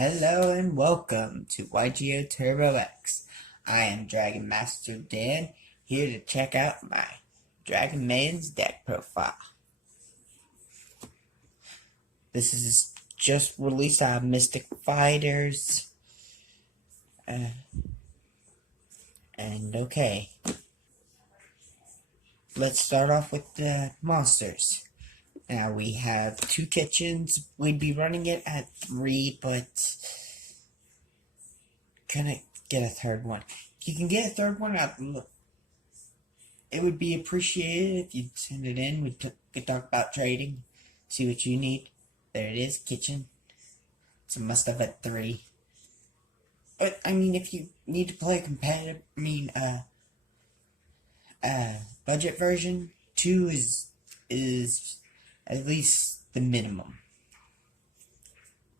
Hello and welcome to YGO Turbo X. I am Dragon Master Dan, here to check out my Dragonmaid's deck profile. This is just released out of Mystic Fighters. Okay, let's start off with the monsters. Now we have 2 kitchens. We'd be running it at 3, but couldn't get a third one. If you can get a third one, it would be appreciated if you'd send it in. We could talk about trading, see what you need. There it is, kitchen. It's a must-have at 3. But, I mean, if you need to play competitive, budget version, 2 is at least the minimum.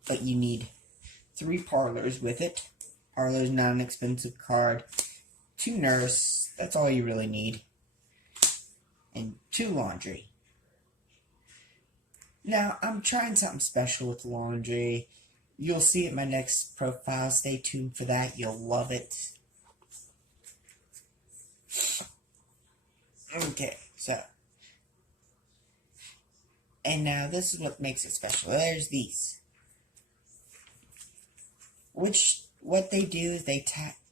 But you need 3 parlors with it. Parlor's not an expensive card. 2 nurse, that's all you really need. And 2 laundry. Now, I'm trying something special with laundry. You'll see it in my next profile. Stay tuned for that. You'll love it. Okay, so. And now this is what makes it special. There's these. What they do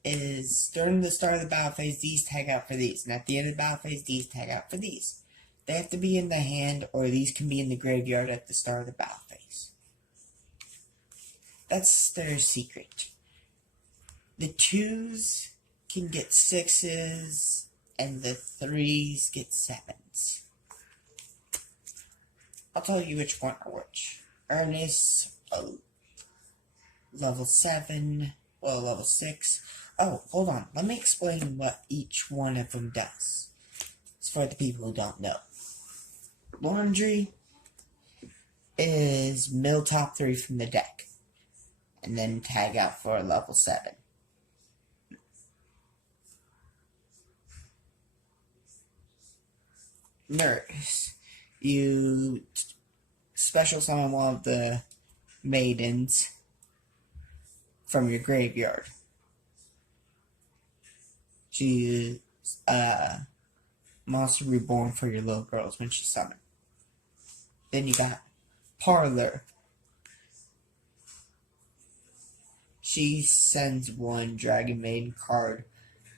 is during the start of the battle phase, these tag out for these. And at the end of the battle phase, these tag out for these. They have to be in the hand, or these can be in the graveyard at the start of the battle phase. That's their secret. The 2s can get 6s, and the 3s get 7s. I'll tell you which one are which. Ernest, level 7, well, level 6. Oh, hold on. Let me explain what each one of them does. It's for the people who don't know. Laundry is mill top 3 from the deck, and then tag out for a level 7. Nurse, you special summon one of the maidens from your graveyard. She is monster reborn for your little girls when she's summoned. Then you got Parlor. She sends 1 Dragonmaid card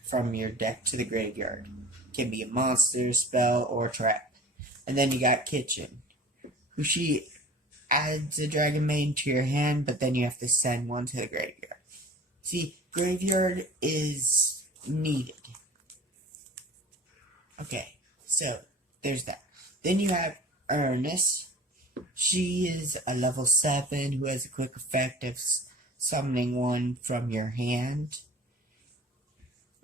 from your deck to the graveyard. Can be a monster, spell, or trap. And then you got Kitchen, who she adds a Dragonmaid to your hand, but then you have to send 1 to the graveyard. See, graveyard is needed. Okay, so there's that. Then you have Ernest. She is a level 7 who has a quick effect of summoning 1 from your hand.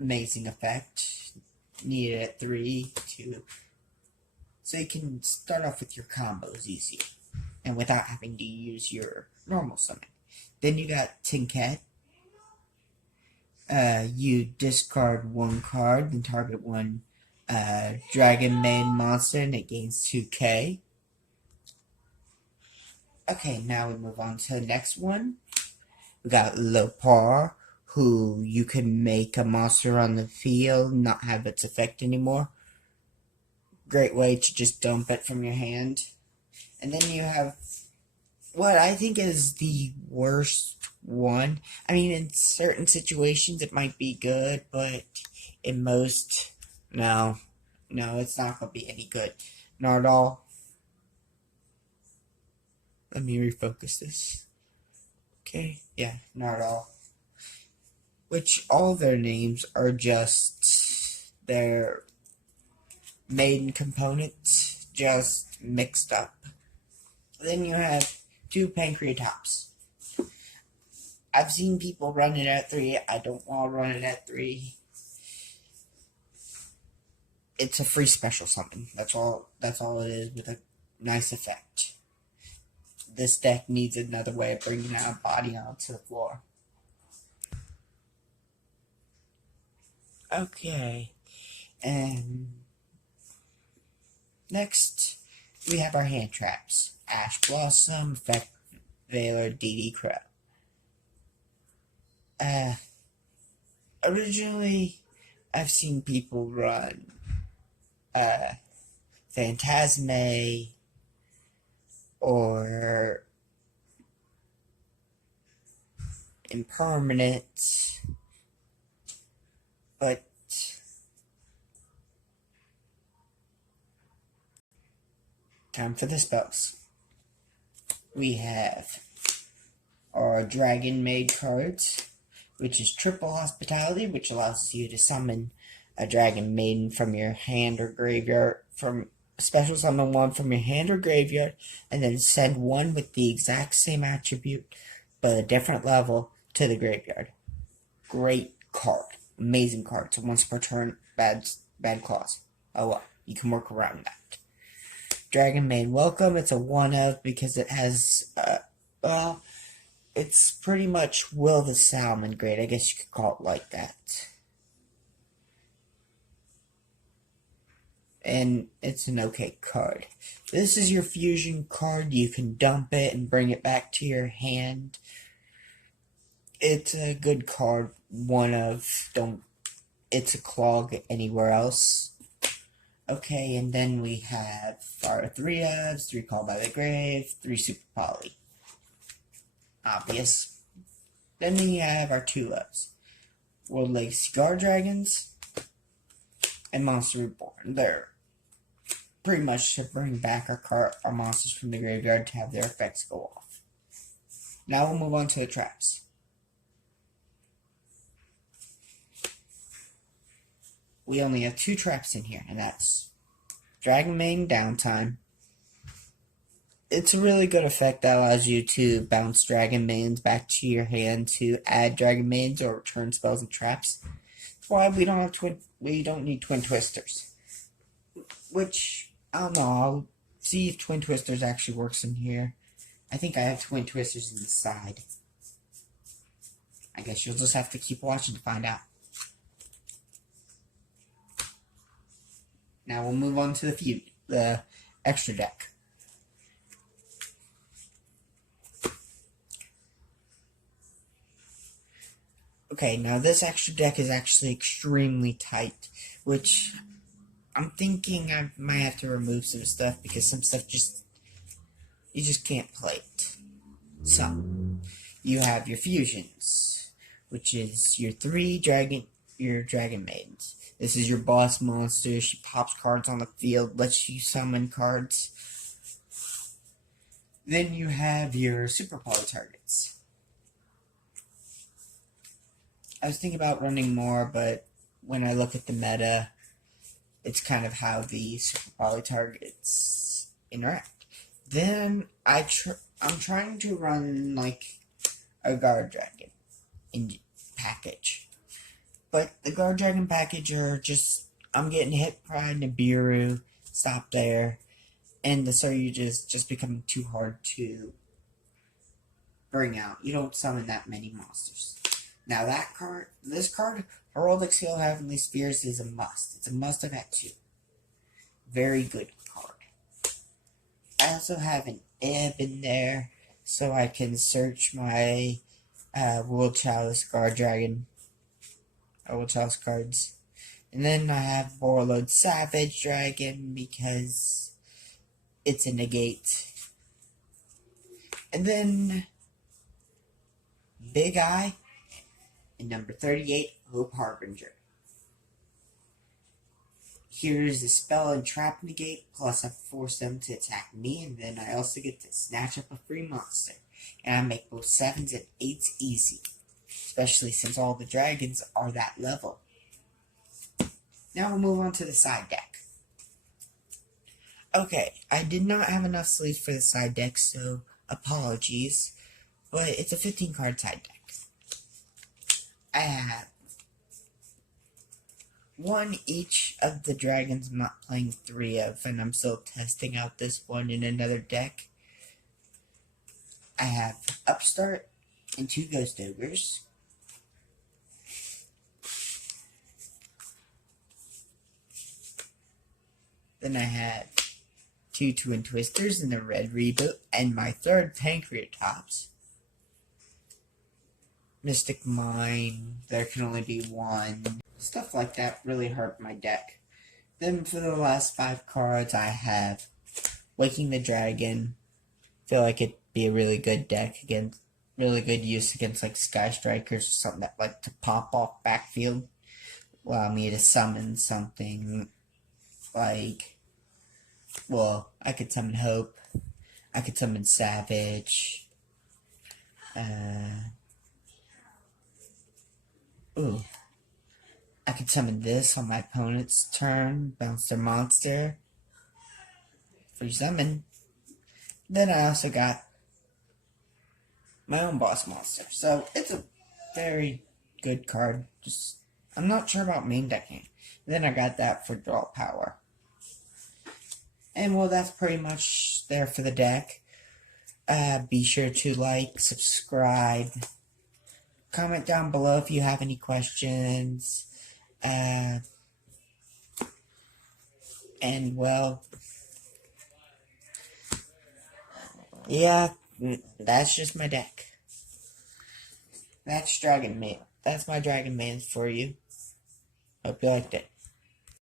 Amazing effect. Needed at 3, 2. So you can start off with your combos easy, and without having to use your normal summon. Then you got Tinket. You discard 1 card, then target 1 Dragonmaid monster, and it gains 2k. Okay, now we move on to the next one. We got Lopar, who you can make a monster on the field, not have its effect anymore. Great way to just dump it from your hand. And then you have what I think is the worst one. I mean, in certain situations it might be good, but in most, no, it's not going to be any good. Not at all. Let me refocus this. Okay, yeah, not at all. Which all their names are just their main components, just mixed up. Then you have 2 Pancreatops. I've seen people run it at 3. I don't want to run it at 3. It's a free special summon. That's all it is, with a nice effect. This deck needs another way of bringing out a body onto the floor. Okay, and next we have our hand traps. Ash Blossom, Effect Veiler, DD Crow. Originally, I've seen people run Phantasme or Impermanent, but time for the spells. We have our Dragonmaid cards, which is triple hospitality, which allows you to summon a dragon maiden from your hand or graveyard, from special summon one from your hand or graveyard, and then send one with the exact same attribute but a different level to the graveyard. Great card. Amazing card. So once per turn, bad clause. Oh well, you can work around that. Dragonmaid Welcome. It's a one of because it has well, it's pretty much Will the Salmon grade. I guess you could call it like that. And it's an okay card. This is your fusion card. You can dump it and bring it back to your hand. It's a good card. One of, it's a clog anywhere else. Okay, and then we have our 3 ofs, 3 Called by the Grave, 3 Super Poly. Obvious. Then we have our 2 ofs. World Legacy Guard Dragons and Monster Reborn. They're pretty much to bring back our monsters from the graveyard to have their effects go off. Now we'll move on to the traps. We only have 2 traps in here, and that's Dragonmaid Downtime. It's a really good effect that allows you to bounce Dragonmaids back to your hand to add Dragonmaids or return spells and traps. That's why we don't need Twin Twisters. Which, I don't know, I'll see if Twin Twisters actually works in here. I think I have Twin Twisters in the side. I guess you'll just have to keep watching to find out. Now we'll move on to the extra deck. Okay, now this extra deck is actually extremely tight, which I'm thinking I might have to remove some stuff because some stuff you just can't play it. So, you have your fusions, which is your 3 dragon maidens. This is your boss monster. She pops cards on the field, lets you summon cards. Then you have your super poly targets. I was thinking about running more, but when I look at the meta, it's kind of how the super poly targets interact. Then I'm trying to run like a guard dragon package. But the Guard Dragon package are just, I'm getting hit by Nibiru, stop there, and the Saryujas just becoming too hard to bring out. You don't summon that many monsters. Now this card, Heraldic Seal Heavenly Spheres is a must. It's a must have at 2. Very good card. I also have an Ebb in there, so I can search my World Chalice Guard Dragon. World Chalice cards. And then I have Warlord Savage Dragon because it's a negate. And then Big Eye and number 38, Hope Harbinger. Here's a spell and trap negate, plus I force them to attack me, and then I also get to snatch up a free monster. And I make both 7s and 8s easy. Especially since all the dragons are that level. Now we'll move on to the side deck. Okay, I did not have enough sleeves for the side deck, so apologies. But it's a 15 card side deck. I have 1 each of the dragons I'm not playing 3 of, and I'm still testing out this one in another deck. I have Upstart and 2 Ghost Ogres. Then I had 2 Twin Twisters in the red reboot, and my 3rd Pancreatops. Mystic Mine, there can only be one. Stuff like that really hurt my deck. Then for the last 5 cards, I have Waking the Dragon. Feel like it'd be a really good deck against, really good use against like Sky Strikers or something that like to pop off backfield. Allow me to summon something like, well, I could summon Hope. I could summon Savage. I could summon this on my opponent's turn, bounce their monster, free summon. Then I also got my own boss monster. So it's a very good card. Just I'm not sure about main decking. Then I got that for draw power. And well, that's pretty much there for the deck. Be sure to like, subscribe, comment down below if you have any questions. And well, yeah, that's just my deck. That's Dragonmaid. That's my Dragonmaid for you. Hope you liked it.